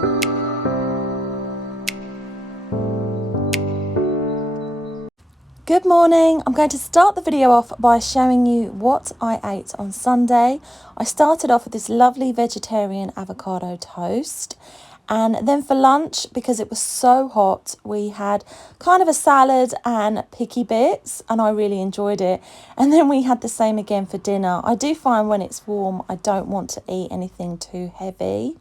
Good morning. I'm going to start the video off by showing you what I ate on Sunday. I started off with this lovely vegetarian avocado toast, and then for lunch, because it was so hot, we had kind of a salad and picky bits, and I really enjoyed it. And then we had the same again for dinner. I do find when it's warm, I don't want to eat anything too heavy.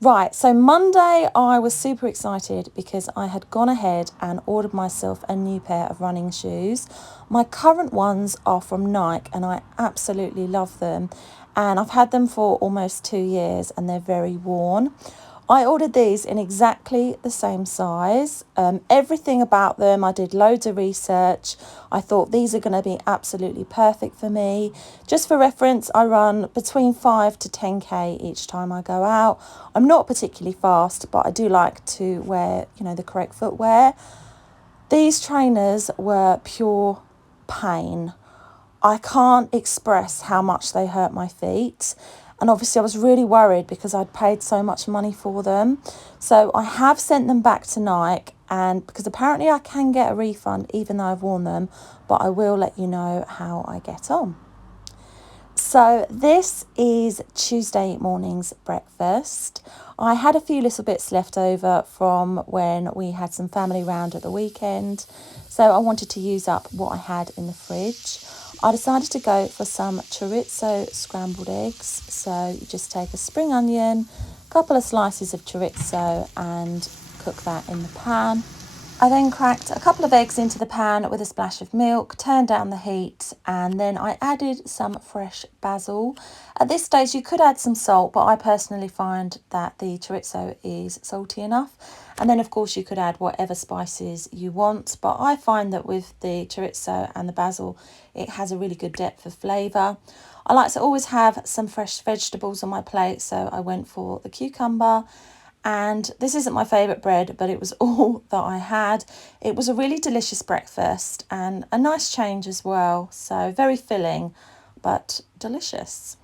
Right, so Monday I was super excited because I had gone ahead and ordered myself a new pair of running shoes. My current ones are from Nike and I absolutely love them, and I've had them for almost 2 years and they're very worn. I ordered these in exactly the same size. Everything about them, I did loads of research. I thought these are going to be absolutely perfect for me. Just for reference, I run between 5 to 10k each time I go out. I'm not particularly fast, but I do like to wear, the correct footwear. These trainers were pure pain. I can't express how much they hurt my feet. And obviously I was really worried because I'd paid so much money for them. So I have sent them back to Nike, and because apparently I can get a refund even though I've worn them, but I will let you know how I get on. So this is Tuesday morning's breakfast. I had a few little bits left over from when we had some family round at the weekend, so I wanted to use up what I had in the fridge. I decided to go for some chorizo scrambled eggs. So you just take a spring onion, a couple of slices of chorizo and cook that in the pan. I then cracked a couple of eggs into the pan with a splash of milk, turned down the heat, and then I added some fresh basil. At this stage you could add some salt, but I personally find that the chorizo is salty enough. And then of course you could add whatever spices you want, but I find that with the chorizo and the basil it has a really good depth of flavour. I like to always have some fresh vegetables on my plate, so I went for the cucumber. And this isn't my favourite bread, but it was all that I had. It was a really delicious breakfast and a nice change as well. So very filling, but delicious.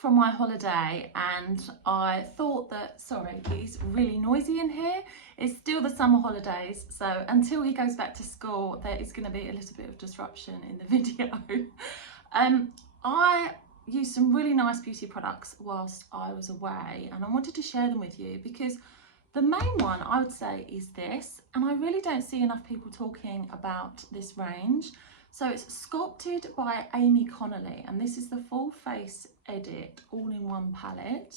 From my holiday, and I thought that, sorry, it's really noisy in here. It's still the summer holidays, so until he goes back to school there is going to be a little bit of disruption in the video. I used some really nice beauty products whilst I was away, and I wanted to share them with you because the main one I would say is this, and I really don't see enough people talking about this range. So it's Sculpted by Amy Connolly, and this is the full face edit all-in-one palette.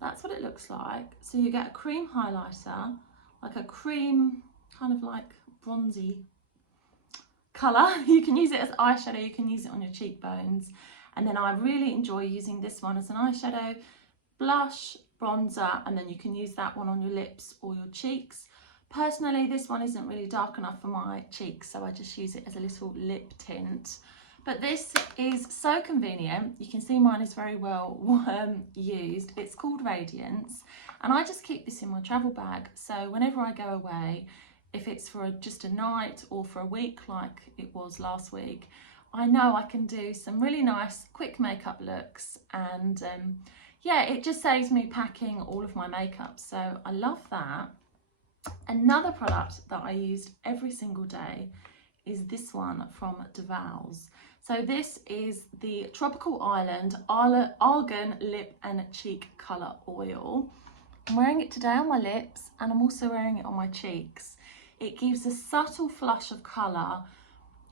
That's what it looks like. So you get a cream highlighter, like a cream kind of like bronzy colour. You can use it as eyeshadow, you can use it on your cheekbones, and then I really enjoy using this one as an eyeshadow, blush, bronzer, and then you can use that one on your lips or your cheeks. Personally, this one isn't really dark enough for my cheeks, so I just use it as a little lip tint. But this is so convenient. You can see mine is very well used. It's called Radiance, and I just keep this in my travel bag. So whenever I go away, if it's for just a night or for a week like it was last week, I know I can do some really nice quick makeup looks, and yeah, it just saves me packing all of my makeup, so I love that. Another product that I used every single day is this one from Douvalls. So this is the Tropical Island Argan Lip and Cheek Colour Oil. I'm wearing it today on my lips, and I'm also wearing it on my cheeks. It gives a subtle flush of colour.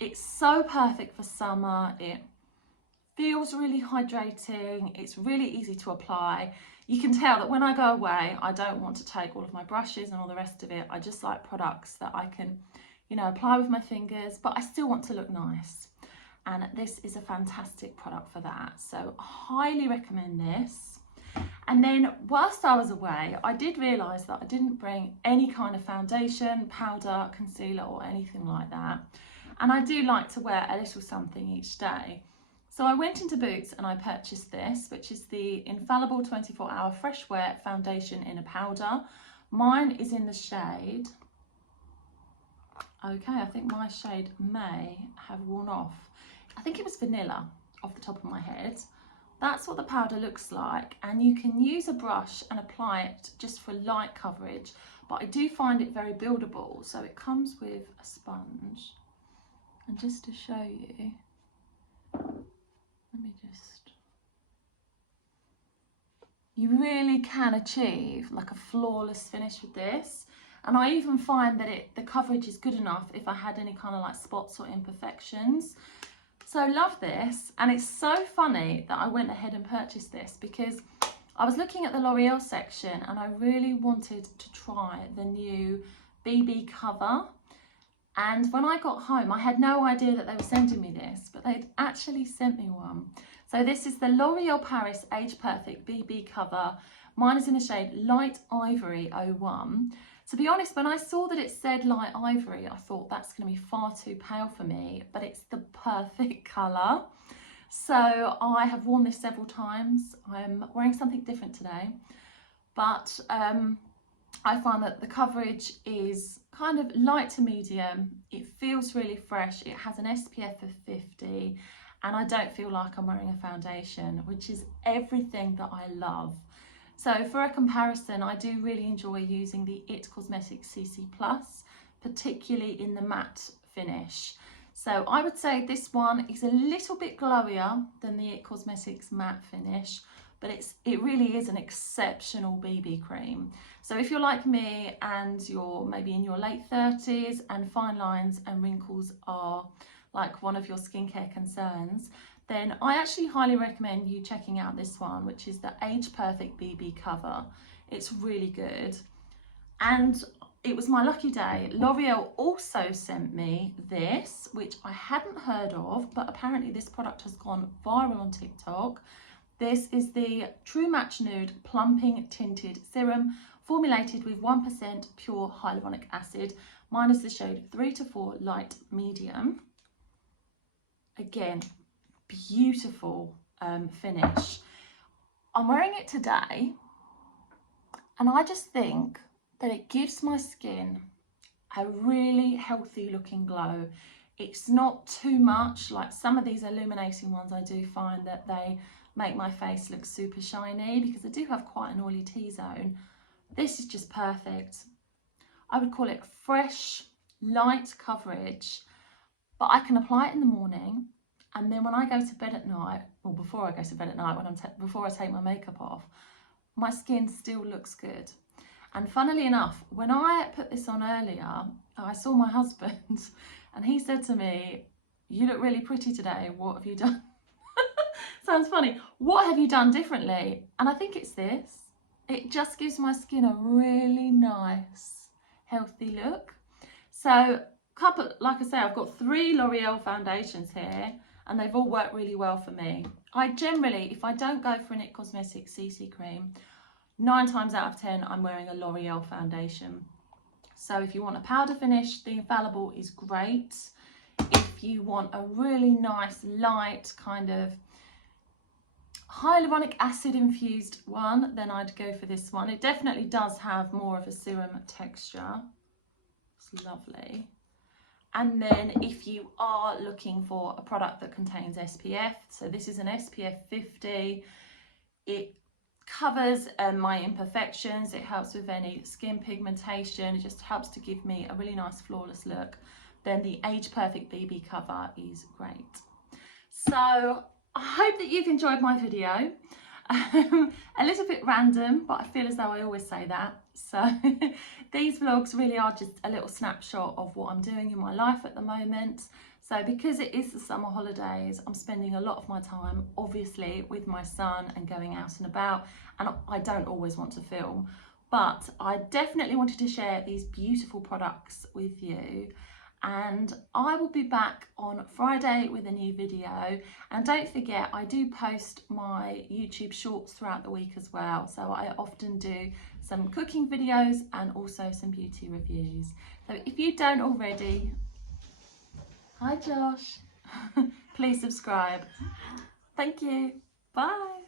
It's so perfect for summer. It feels really hydrating. It's really easy to apply. You can tell that when I go away, I don't want to take all of my brushes and all the rest of it. I just like products that I can, apply with my fingers, but I still want to look nice. And this is a fantastic product for that. So I highly recommend this. And then whilst I was away, I did realise that I didn't bring any kind of foundation, powder, concealer or anything like that. And I do like to wear a little something each day. So I went into Boots and I purchased this, which is the Infallible 24-Hour Fresh Wear Foundation in a powder. Mine is in the shade, okay, I think my shade may have worn off. I think it was vanilla off the top of my head. That's what the powder looks like, and you can use a brush and apply it just for light coverage, but I do find it very buildable. So it comes with a sponge, and just to show you, let me just, you really can achieve like a flawless finish with this. And I even find that the coverage is good enough if I had any kind of like spots or imperfections. So love this, and it's so funny that I went ahead and purchased this because I was looking at the L'Oreal section and I really wanted to try the new BB cover. And when I got home, I had no idea that they were sending me this, but they'd actually sent me one. So this is the L'Oreal Paris Age Perfect BB cover. Mine is in the shade Light Ivory 01. To be honest, when I saw that it said light ivory, I thought that's going to be far too pale for me, but it's the perfect colour. So I have worn this several times. I'm wearing something different today, but I find that the coverage is kind of light to medium. It feels really fresh. It has an SPF of 50, and I don't feel like I'm wearing a foundation, which is everything that I love. So for a comparison, I do really enjoy using the IT Cosmetics CC Plus, particularly in the matte finish. So I would say this one is a little bit glowier than the IT Cosmetics matte finish, but it really is an exceptional BB cream. So if you're like me and you're maybe in your late 30s and fine lines and wrinkles are like one of your skincare concerns, then I actually highly recommend you checking out this one, which is the Age Perfect BB cover. It's really good. And it was my lucky day. L'Oreal also sent me this, which I hadn't heard of, but apparently this product has gone viral on TikTok. This is the True Match Nude Plumping Tinted Serum, formulated with 1% pure hyaluronic acid. Mine is the shade 3 to 4 Light Medium. Again, beautiful finish. I'm wearing it today, and I just think that it gives my skin a really healthy looking glow. It's not too much, like some of these illuminating ones. I do find that they make my face look super shiny because I do have quite an oily T-zone. This is just perfect. I would call it fresh, light coverage, but I can apply it in the morning, and then when I go to bed at night, or before I go to bed at night, before I take my makeup off, my skin still looks good. And funnily enough, when I put this on earlier, I saw my husband and he said to me, "You look really pretty today, what have you done?" Sounds funny. What have you done differently? And I think it's this. It just gives my skin a really nice, healthy look. So, like I say, I've got 3 L'Oreal foundations here, and they've all worked really well for me. I generally, if I don't go for an IT Cosmetics CC cream, 9 times out of 10, I'm wearing a L'Oreal foundation. So if you want a powder finish, the Infallible is great. If you want a really nice, light, kind of hyaluronic acid infused one, then I'd go for this one. It definitely does have more of a serum texture. It's lovely. And then if you are looking for a product that contains SPF, so this is an SPF 50. It covers my imperfections, it helps with any skin pigmentation, it just helps to give me a really nice flawless look. Then the Age Perfect BB cover is great. So I hope that you've enjoyed my video. A little bit random, but I feel as though I always say that. So these vlogs really are just a little snapshot of what I'm doing in my life at the moment. So because it is the summer holidays, I'm spending a lot of my time obviously with my son and going out and about, and I don't always want to film, but I definitely wanted to share these beautiful products with you. and I will be back on Friday with a new video. And don't forget, I do post my YouTube shorts throughout the week as well, so I often do some cooking videos and also some beauty reviews. So if you don't already, hi Josh, please subscribe. Thank you. Bye.